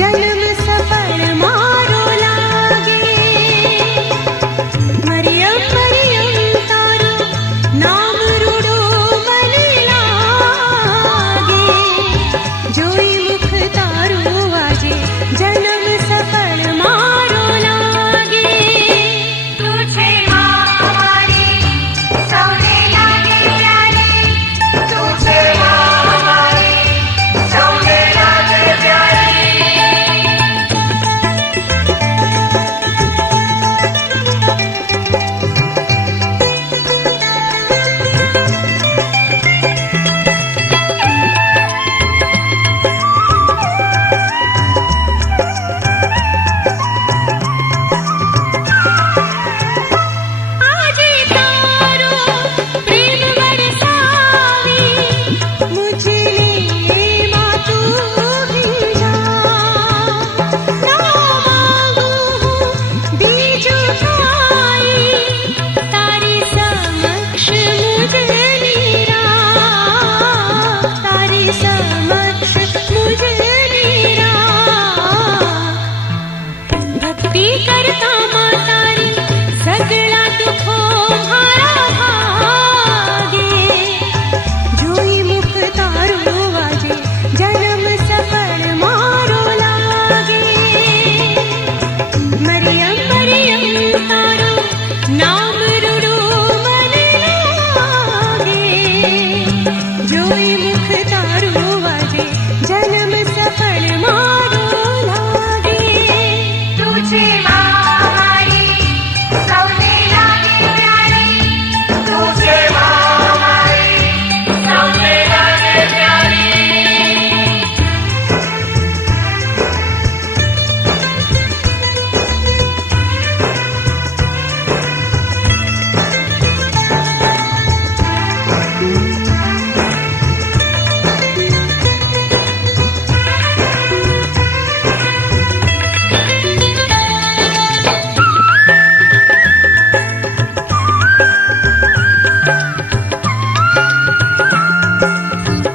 Jai Anna